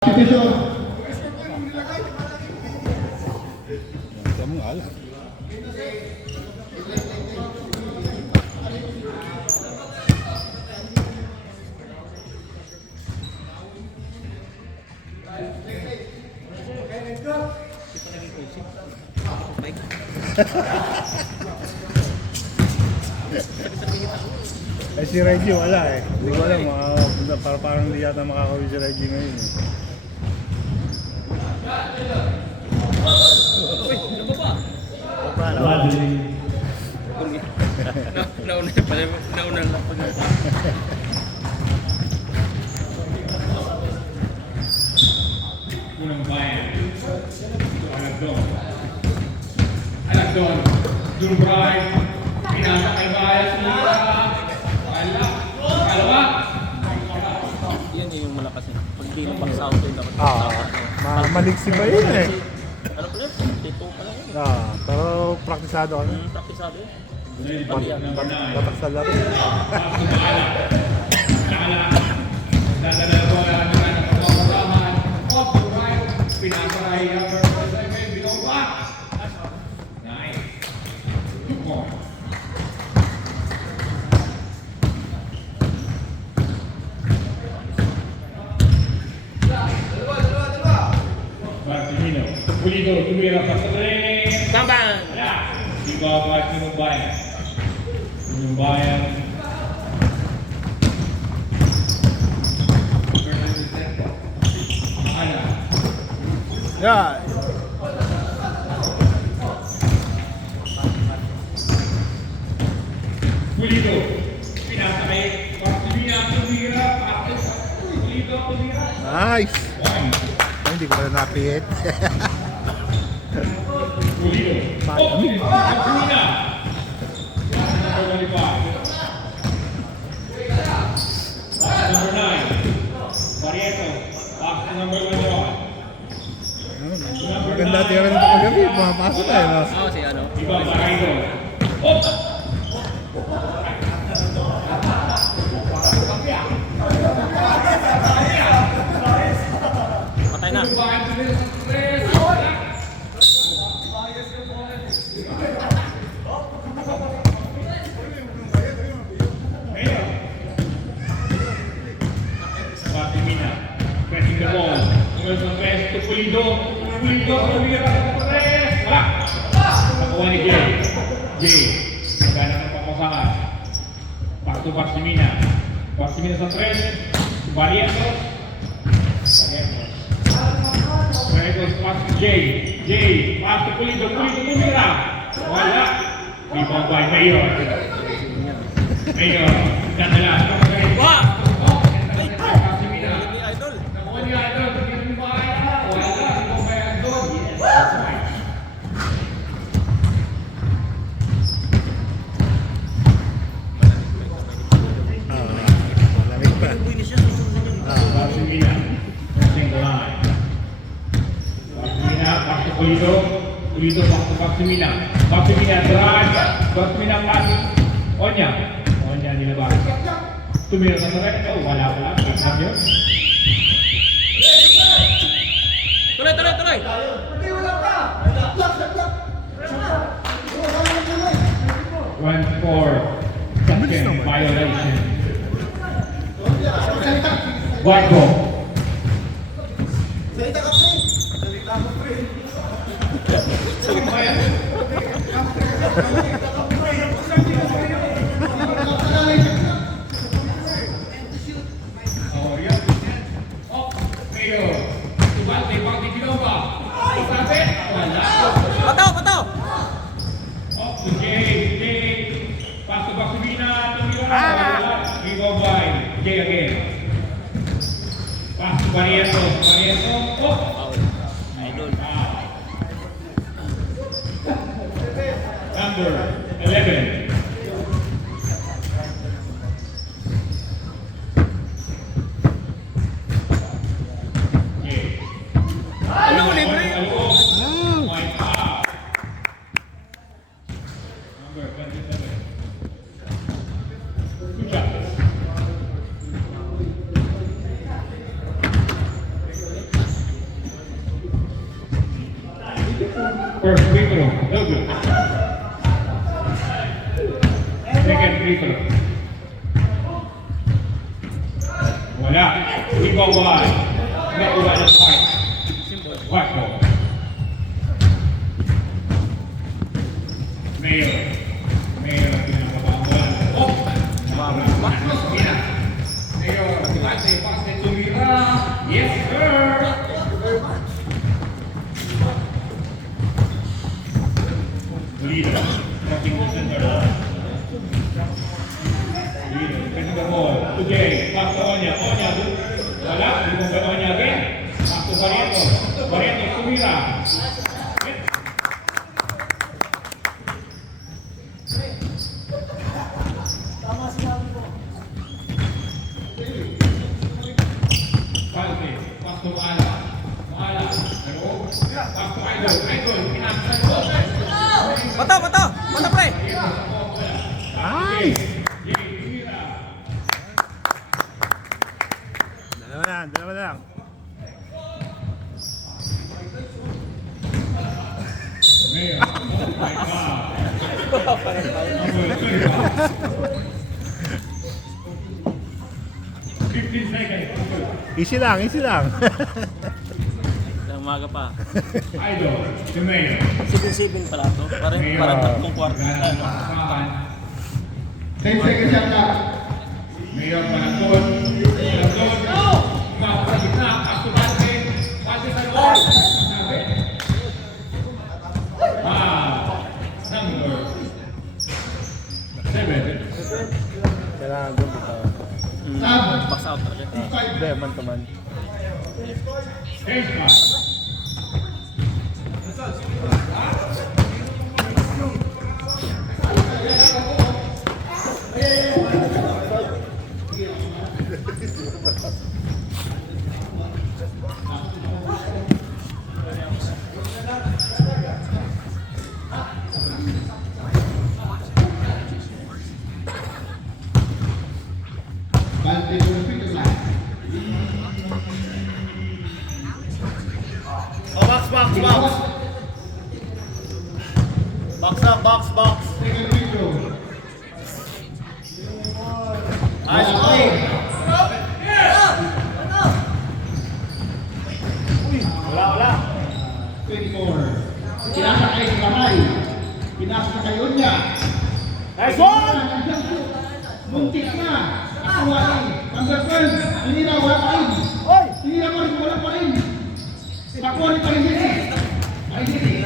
Kamu alat. Eh si Reggie wala eh. Hindi ko alam, parang hindi yata makakawin si Reggie ngayon eh. Uy, ano ba? Nauna pala, nauna lang pag Unang bayan. Alagdon. Alagdon. Durbay. Pinasakay bayan sa Kalawa. yan yung malakas eh. Pag di mo pang south din dapat. Maliksi ba yun eh? Ano pala? Tito pala yun. Pero praktisado ano? Praktisado yun. Batak sa laro. Dadala ko ang pagkakasamaan. Durbay. Pinasakay below back. Nice. 2 points. Marcelino, Pulido, tumira pa sa rin. Tambang! Ibabas ng bayan. Yung bayan. Ana. Yeah. Pulido. Pinasakay. Marcelino, tumira. Pulido, tumira. Nice. Ay, hindi ko pala napihit. Pulido. Marcelino. Number 9. Barrieto. Box to number 1. Maganda tira nito kagabi. Pumapasok tayo. No? Si ano? Iba Barrieto. Patay na. Martimina. Pressing the ball. Numero 3 to Pulido. Pulido. Tumira sa 3. Wala. Nakuha ni Jay. Jay. Magana ng papasahan. Back to Martimina. Martimina sa 3. Barrieto. Barrieto. Pass to Jay. Jay. Pass to Pulido. Pulido tumira. Wala. Rebound by Mayor. Mayor. Dadala. Wah! Martimina. Idol! Nakuha ni Idol. Pagkita mo ba kaya? Wala. Ikaw ba yan doon? That's right. Malamig pa. Marcelina, crossing the line. Marcelina, back to Pulido. Pulido, back to Marcelina. Marcelina, drive. Marcelina, pass. Onya. Onya nilabas. Tumira sa sarap. Oh, wala. Tignan yun. Tuloy, tuloy, tuloy! 1-4 violation. White ball. Oh, yeah. Oh, Mayo. Tubante, pang Ginova. Isabe. Wala. Pataw, pataw! Oh, Jay. Pass to Marcelina. Tumira. Wala. Ginova. Jay again. Pass to Barrieto. Oh. Idol. Number 11. Ano mo, libre? White out. Number 27. Good job. First free throw, no good. Second free throw. Wala. Rebound by. Nakuha ng White. White ball. Mayor. Mayor ang pinakabahan. Oh! Mayor, pati pati tumira. Yes, sir! Leader. Nothing to center. Leader. Defending the ball. Today. Pass to Onya. Onya. Wala. Hindi mo Onya again. Pass to Barreto. Barreto. Tumira. Mata pre! Ay! Dalawa lang. Mayor. My God. 15 seconds. Easy lang. Umaga pa. Idol, the mayor. 7-7 pala to. Parang tatlong kwarto. 10 seconds yata. Mayor Panatol. Sa gitna, pasto base. Base sa goal. Number 7. Kailangan doon dito. Box out talaga. Hindi, man to man. Box. Nice play. Wala. 24. Pinasakay sa kamay. Pinasakay niya. Nice one! Muntik na. Akuhain. Number 12. Hinira, wala pa rin. Hinira pa rin, wala pa rin. Nakuha ni Parinjesi. Parinjesi.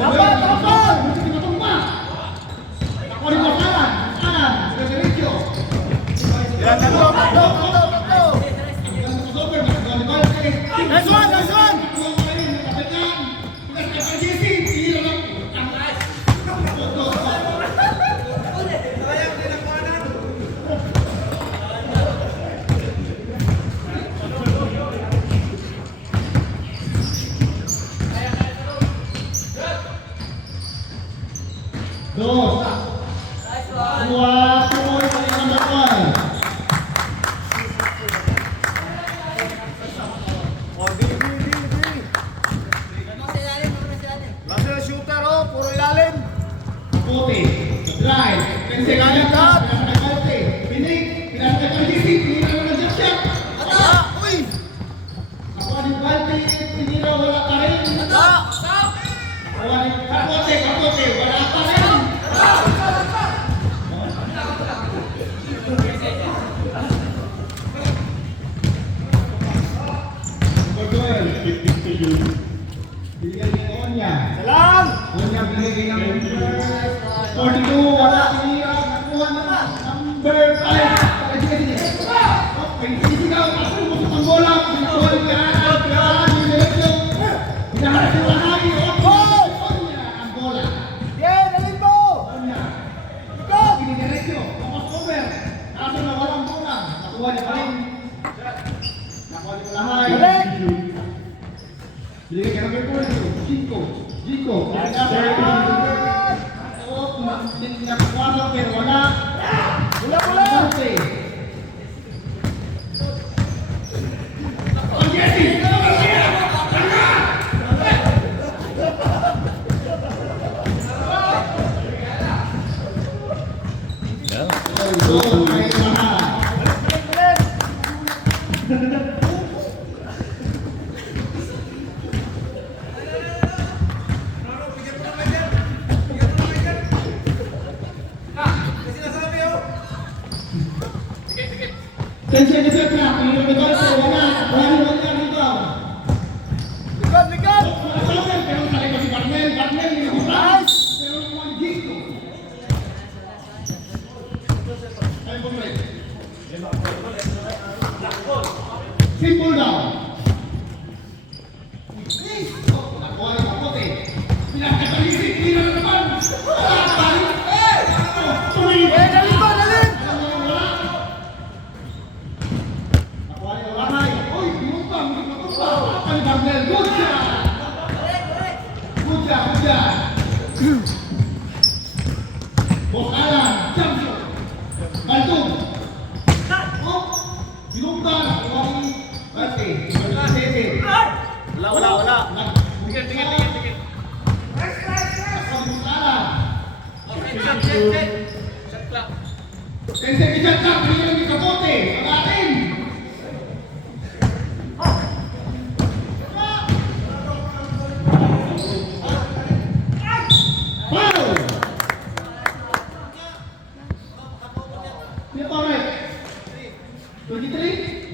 Dapat! Muntik na tumpa. Nakuha ni Makalan. Makalan. Sa Sergio. Nice one! Dos. Dua. Tuloy sa isang dakwal. Puti. Drive. Pense kaya ka. Pinasakay. Pinik. Pinasakay ka disi. Pinira mo na jump shot. Nakuha ni Balti. Pinira wala pa rin. Nakuha ni Kapote. Wala pa rin. Berduel. Binigay ni Onya. Onya binigay ng number 42. Wala. Pinira. Nakuha na. Number 5. Pinisigaw. Pasok mo sa pangbola. Pinagol. Pinaan. Nileto. Pinahanap yung lahay. Onya. Ang bola. Onya. Pinidiretso. Tapos over. Kaso na walang bola. Nakuha niya pa rin. Nakuha niya lahay. Binigay ka number 42. Jico. Nakuha pero wala. Bante. Ang Jesse! Tension na set na. Pinito na ba? Wala. Wala dito. Likod! Pero sa likod si Barnel. Barnel, hindi ko ba? Pero naman dito. Ay, bumay. Simple down. Nakuha ni Kapote. Pinakatalisik. Hindi na naman. Bos Alan, jump shot. Bantung. Oh, dilungkan. Berarti. Wala. Dikit. Bos Alan. Shot clock. Tense kita tak, beri lagi Kapote. Again. Foul. Dia correct. 23.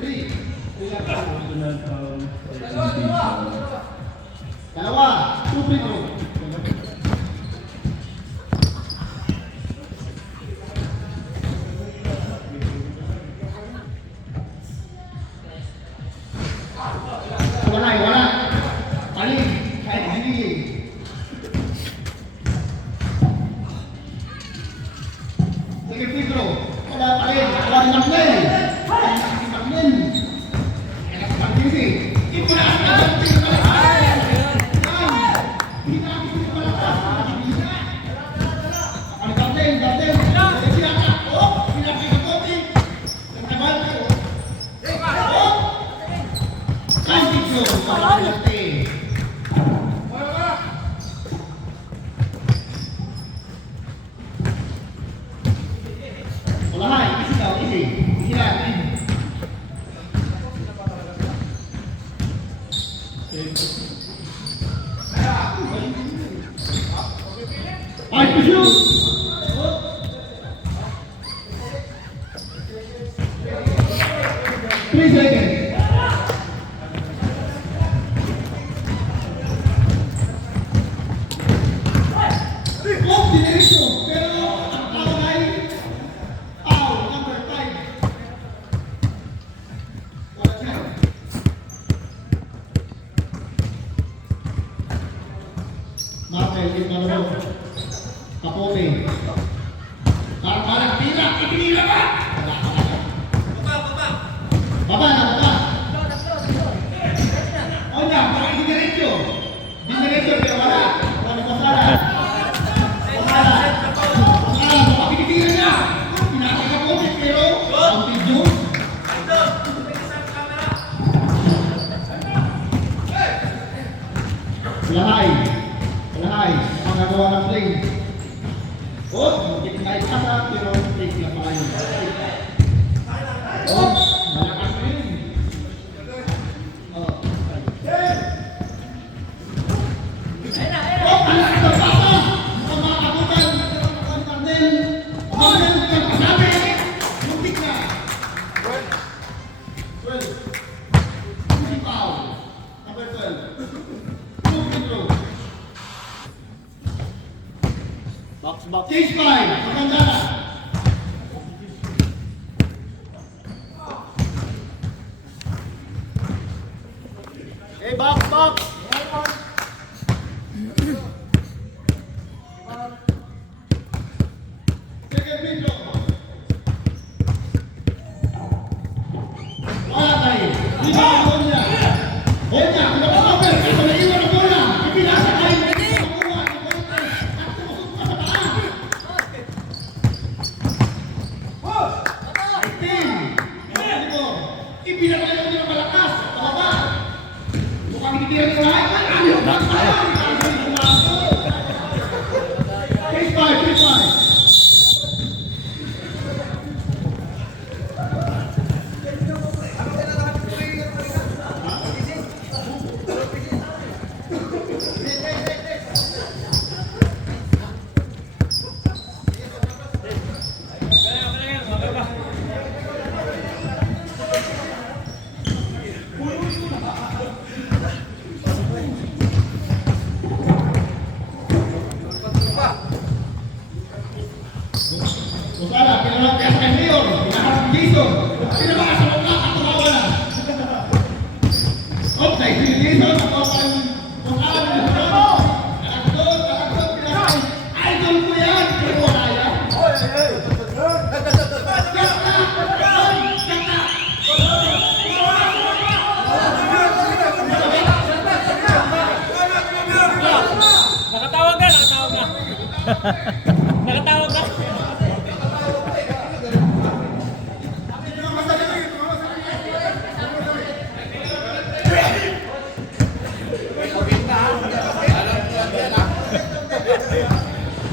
3. Dalawa. 2 free throw. Wala. Paling kahit hindi. Sige free throw. Wala paling. Wala ni Magnen. Enak banget sih. Itu lah. Please again. Off the direction, pero ang tawag ay foul, number 5. Wala siya. Markel, Kapote. Parang tira, itinira ba? Baba. Oh na, parang diretso. Diretso, pero wala. Wala ko sala. Baka pinitira niya. Pinakakapote, pero ang video. Lahay. Ang nagawa ng play. Oh, hindi kahit asa, pero play lang pa kayo. Oh, malakas na yun. Oh, malakas na papa! Ang mga kabutan, ang Marnel, ang pasabi, muntik na. 12. Hindi foul. Number 12. Box. Case 5, Magandala. Hey, box. Second window. Wala tayo. Di ba ang bola? Bola, pinapakapir. Ito na iwan ang bola. Ipinasa tayo. Nakuha. At tumusok pa sa taas. 18. Ipinapalayo nyo ng malakas. Pababa. Mukhang hindi rin lahat. Case 5. Nakatawag ka.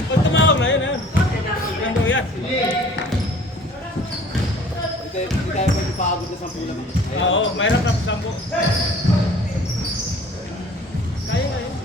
Pag tumawag na yun, yun. Ano yan? Hindi tayo pwede paabot na 10 lang. Oo, mayroon na 10. Kaya nga yun.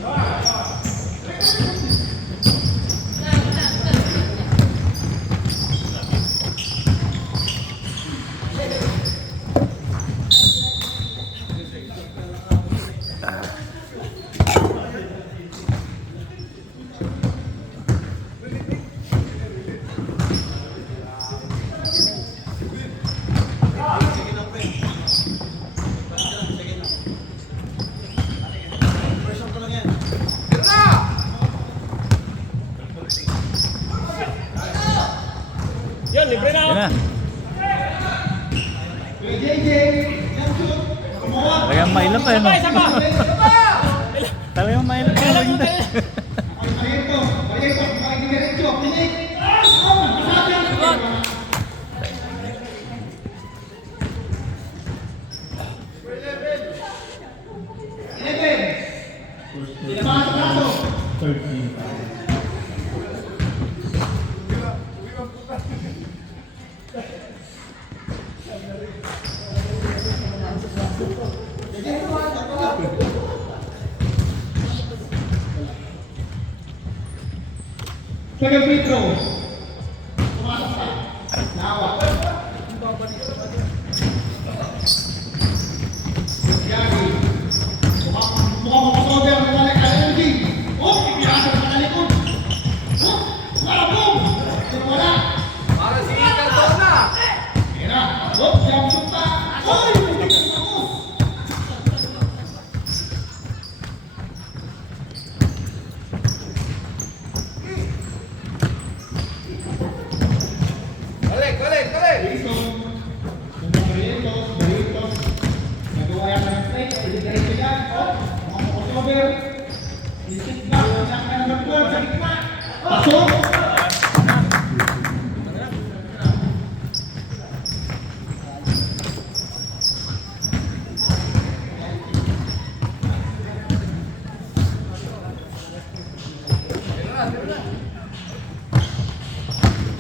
Yun, libre na. Yan na. JJ, yung shoot. Kumawa. Talagang mailap pa yun. Isa pa! Talagang mailap pa yun. Barriento, kumain diretso. Pinik. Second free throw. Pumasok pa. Nawa. Yagi. Mukhang mapasober ang balik ka LG. Oh, ipiyasok ka na likod. Oh, wala boom. Wala. Para si Cardona! Kira. Oh, jump shoot pa. Oy, tingnan mo. Balik, balik, balik! Barrientos. Nagawa yan ng play. Diretso yan. Oh, mga mapasober. Isip na. Anak na ng ball sa gitna. Pasok.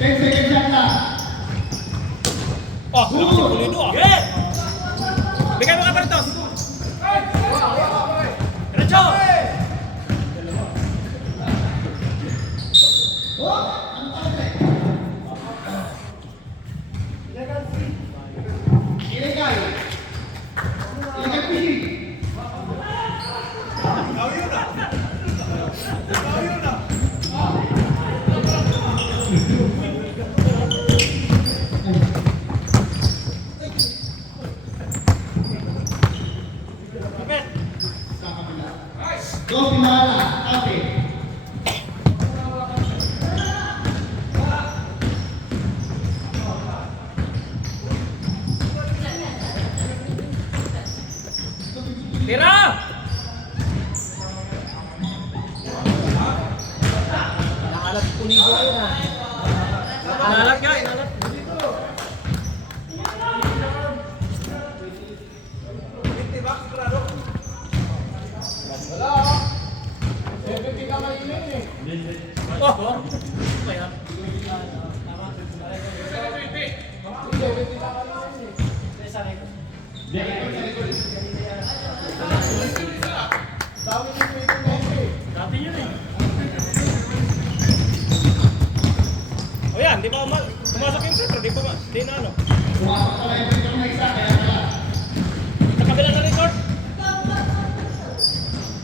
Ten seconds shot na. Oh, lakas si Pulido ah. Yeah! Bigay mo ka pa rito. Diretso! Oh, ano tawag eh? Illegal. Illegal fishing. Go Pimala, Ate. Tira! Nakalat Pulido yun ah. Nakalat nga, nakalat. Oh! Kaya. Dati yun eh. O yan, di pa pumasok yung sentro, di na ano. Pumasok pala yung pito na isa, kaya pala. Sa kabila na record.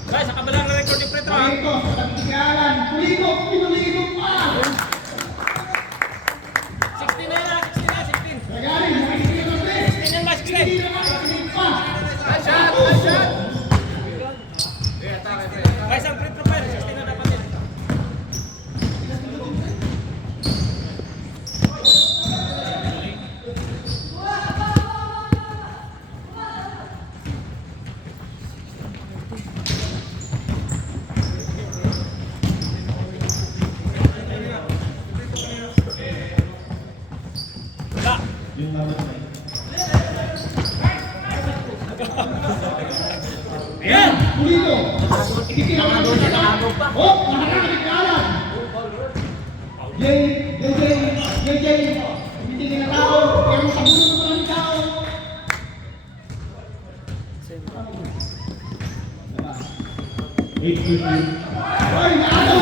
Guys, sa kabila na record yung pretro ha. Barriento, sa pagtigalan. Pulido, pinulido pa. 16 na yan ha, 16 na, 16. Nagaling, nakikita ng tres. 16 yan ba, 16? Hindi na makakinig pa. Shot! Shot! Guys, ang pretro pa yun, 16 na dapat yun. dito. Ikikita ko sa Nakagaw pa. Oh, nakakakit ka alam. JJ, hindi nila tao, pero sa bulo ng mga tao. Hoy, maaga.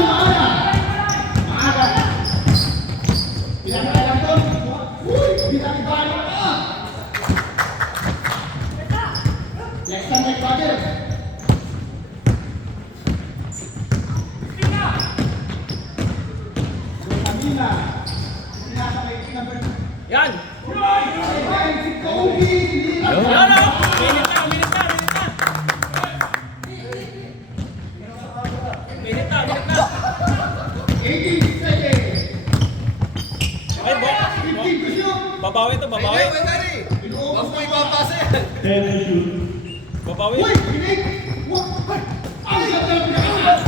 Bilang ka lang doon. Uy, bilang ibalik ka. Next time, my brother. Samina. Sinasa may number. Yan! Si Kobe. Yan o! Minute na! Minute na! Minute na! Minute na! 18 seconds. Ay, 15 to shoot. babawi to, babawi. Wait, Dari. Huwag mo ipapasa yan. Babawi. Uy, pinig. Ang ganda ng pinakalas.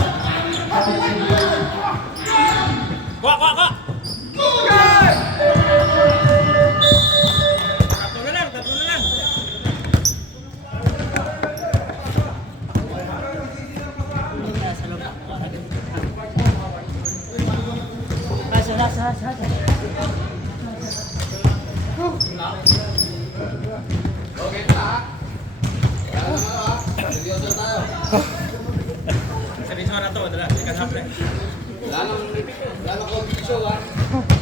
Kwa! Good! Tatlo na lang! Okay na ha? Seryoso tayo. Seryoso na to, dala. Second half na. Wala nang competition ha?